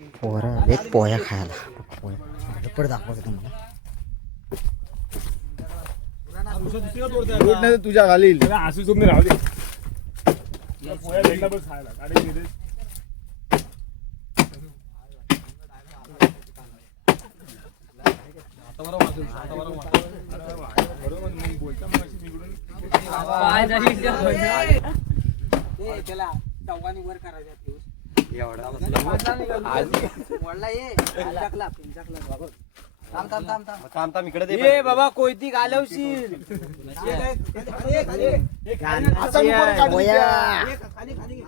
पोरं आलेत पोया खायला. पोया पुढे दाखवतो तुम्हाला. तुझ्या घालील आसू चुकून राहू दे. पोया भेटला पण खायला गाडी गेले. इकडे बाबा कोयती घालवशील.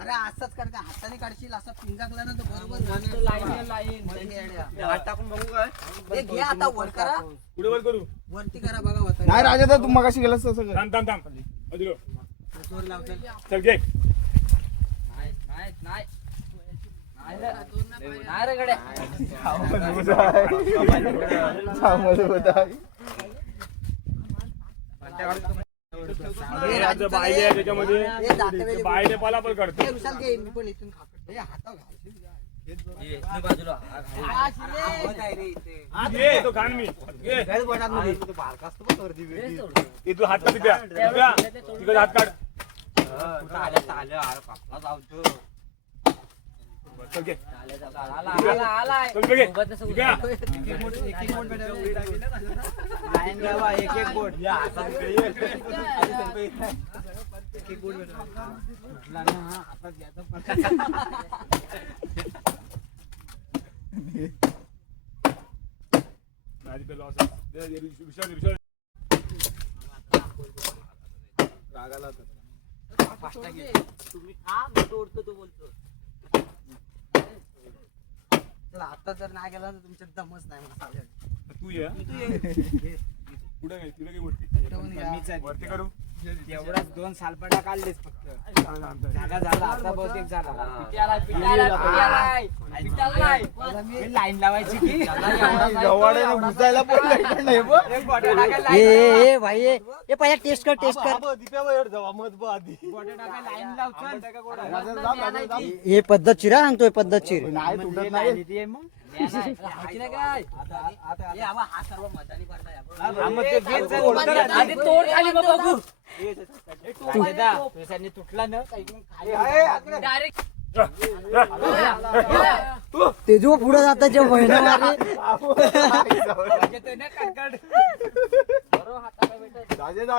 अरे असंच करता हाताने काढशील असं पिंजाकला ना तर बरोबर टाकून बघू काय घ्या आता वर करा पुढे वर करू. वरती करा बघा. नाही राजा तर तू मगाशी गेलास तसं थांब थांब थांब. अदिलो जोर लावतो. चल घे. बायले आहे त्याच्यामध्ये बायले पाला पण काढतो. घे तो खान मी घे. तू हात काढ तिकडे हात काढ. चल घे. चल घे. एक एक बोट रागाला आता जर नाही गेला तर तुमच्यात दमच नाही. तू ये पुढे काय तिला काही वरती करू. एवढाच 2 सालपाटा काढलेच फक्त. झाला आता बहुतेक झाला. लाईन लावायची की घुसायला पण ए भाई ए पहिला टेस्ट कर हे पद्धतशीर सांगतोय पद्धतशीर. नाही तुटत नाही. तुटला ना ते जो पुढे जाता जे महिना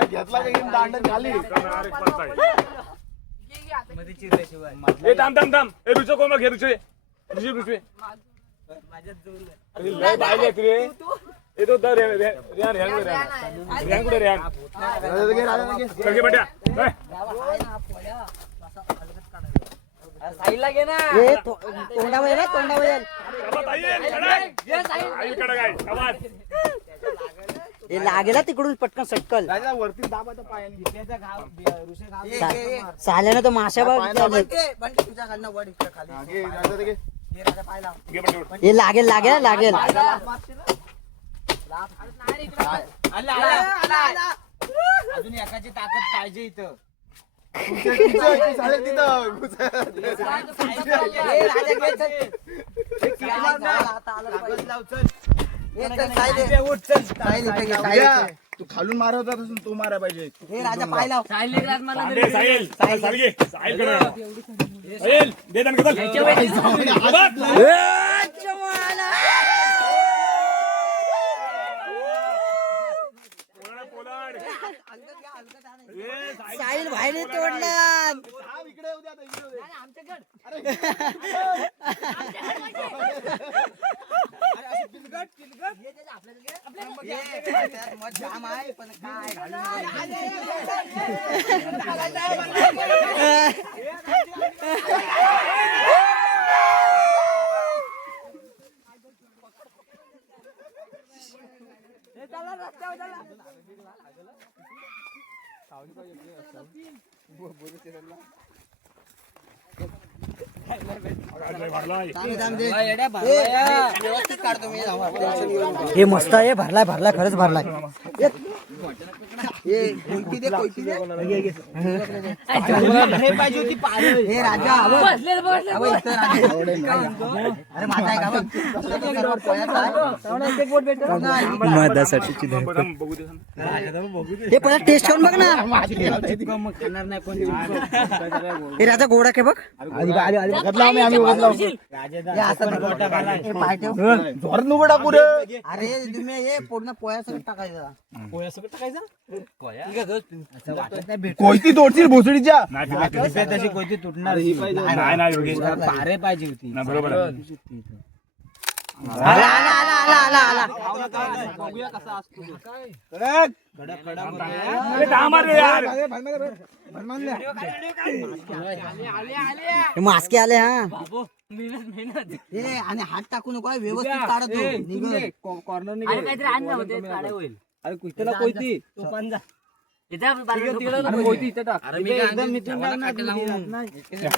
घेतला दांड खाली. थांब थांब थांब. ए रुचो कोण घे रुचवे रुचवे बायले रे. ये तो दर रेहान रेहान कुठे रेहान चल घे बेटा. तोंडावर हे लागेल तिकडून पटकन सटकल. वरती दाबा पायाने चाल्यानं तर माशा बघ. हे लागेल लागेल लागेल. अजून एकाची ताकद पाहिजे इथं. तू खालून मारवता तो मारा पाहिजे. राजा पाय लाव. साहिल भाईने तोडला. जाम आहे पण काय हे मस्त आहे. भरलाय भरलाय खरंच भरलाय. कोयती दे कोयती दे. हे पाहिजे होती पारे. हे राजा अरे माझा आहे का बघ. मधासाठीची बघू दे. हे पहिला टेस्ट करून बघ ना. खाणार नाही कोणी. हे राजा गोडा के बघ. आम्ही बघितलं. हे असं हे पाय ठेव. जोरात नको टाकू रे. अरे तुम्ही हे पूर्ण पोह्यासकट टाकायचा. कोयती तोडशील भोसडीच्या. तशी कोणती तुटणार ही पाहिजे. नाही योगेश. पारे पाहिजे होती. नाही, बरोबर आहे. आला आला आला आला आला. अरे थांबा रे यार. हे मास्के आले हा. हे आणि हात टाकू नको व्यवस्थित काढतो. कॉर्नर अरे कुठला कोयती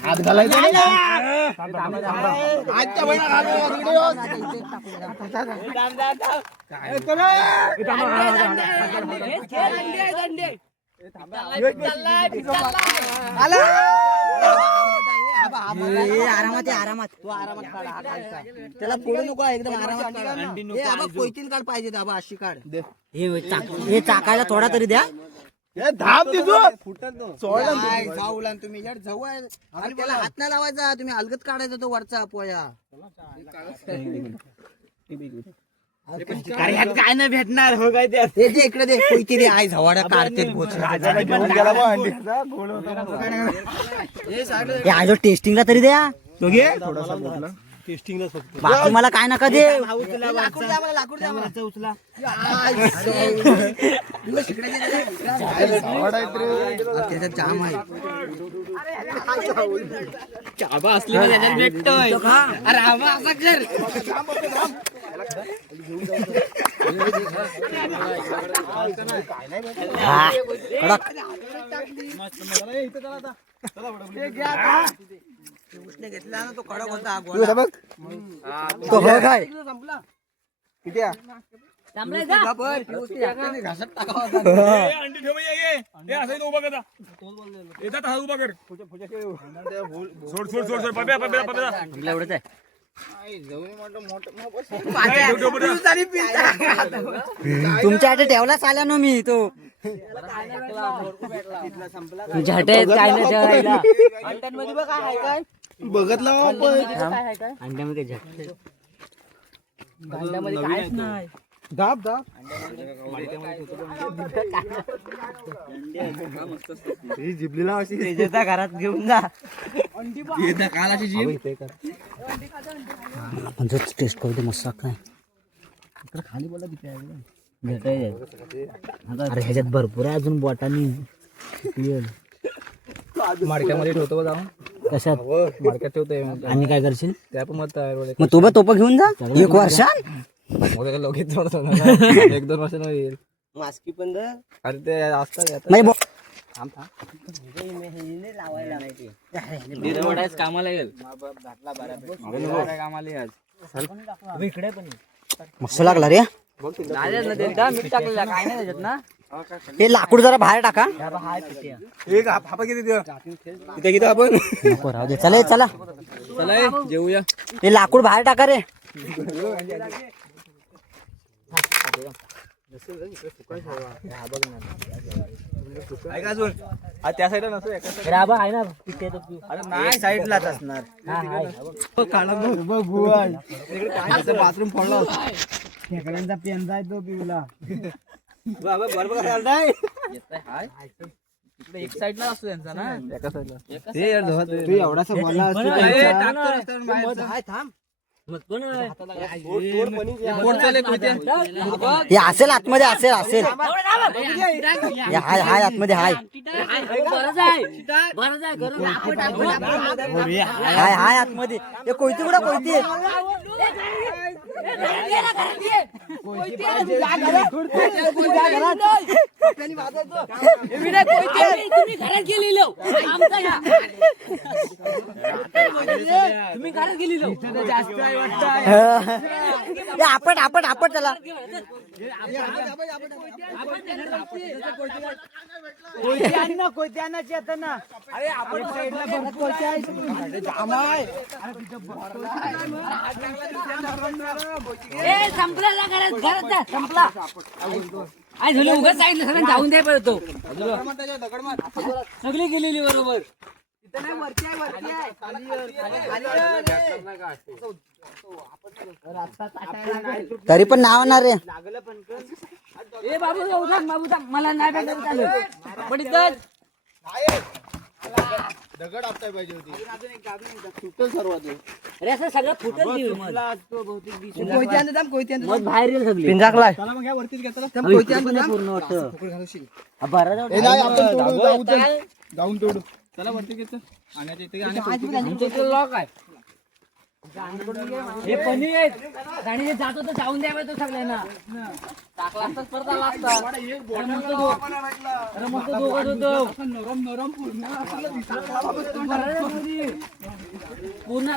हात घालायचा. आरामात आरामात तू आरामात काढ. हा खालचा. त्याला पुढे नको एकदम आरामात काढ. कोयतीन काढ पाहिजे दाबा अशी काढ. हे चाकायला थोडा तरी द्या. धाप तिथून जाऊला तुम्ही यार जाऊ आहे. आणि त्याला हात नाही लावायचा. तुम्ही अलगत काढायचा तो वरचा पोया. काय नाही भेटणार हो काय ते. हे जे इकडे दे कोयती दे. आई झवाडा काढते आज टेस्टिंगला तरी द्या. बाकी मला काय नका दे. लाकूड द्या मला. लाकूड द्या मला. उचला त्याच्यात जाम आहे. चाबा असले त्याच्यात भेटतोय. अरे आबा असा कर. हा, कडक. उसने घेतला ना तो कडक होता. तो हो काय घासत टाकावा. अंडी ठेव असं उभा करा. येतात हा उभा कर. सोड सोड सोड सोड. पब्या पब्या पब्या. एवढंच आहे. तुमच्या हाते ठेवलाच आल्या ना मी तो. तुझ्या हाते काय नाही ठेवायला. काय बघतला अंड्यामध्ये झटके. अंड्यामध्ये काहीच नाही. धाप धाप. जिबलीला अशी तेजेच्या घरात घेऊन जा. कालाची जीव आपण जो टेस्ट करू दे मस्त नाही. खाली बोला किती आहे. अरे ह्याच्यात भरपूर आहे अजून बोटानी. मडक्यामध्ये ठेवतो जाऊन. कशात मडक्यात ठेवतोय. आणि काय करशील. त्या पण मत मग तू तोप घेऊन जा. 1 वर्षात लगेच 1-2 वर्ष होईल. मास्की पण अरे ते असतात कामाला येईल. कामाला येईल. इकडे पण मस्त लागला रे. मीठ टाकलेलं काय नाही त्याच्यात ना. हे लाकूड जरा बाहेर टाका. एक हापा किती इथे किती आपण नको राहू दे. चला चला चला जेऊया. हे लाकूड बाहेर टाका रे. अजून त्या साईडला नसतो. राबा आहे ना. अरे नाही साईडलाच असणार. बाथरूम फोडला. खेकड्यांचा पेन जाय तो पिऊला. एक साईडला असतो त्यांचा ना. एका साईडला तू एवढासा बोलला हे असेल आतमध्ये. असेल असेल. हाय हाय आतमध्ये हाय. हाय हाय आतमध्ये. हे कोयती कुठं कोयती. तुम्ही घरात गेलेलो आमचा या तुम्ही घरात गेलेलो जास्त आहे वाटतं. आपट आपट आपट त्याला कोयती आण ना, कोयती आणायची आता ना. अरे आपण साईडला भरपूर आहे. ए संपला ना घरात घरात जा संपला आई झालं उगाच सांगितलं सगळं जाऊन द्याय पाहिजे तो सगळी गेलेली बरोबर तरी पण नाव ना रे ए बाबू उदान बाबू मला नाही भेटत चालू पण इथं दगड आपटाय पाहिजे होती. अरे असं सगळं फुटत नाही मग मग बाहेर येईल सगळी पिंजाकलाय पूर्ण वाटतं बरं जाऊ हे नाही, आपण तोडू, जाऊन तोडू. चला वरती घेतो. लॉक आहे हे पनीर आहेत आणि हे जातो तर जाऊन द्यावा तो सगळ्यांना टाकला असताच परत आला असता अरे मस्त दोघं होतो पूर्ण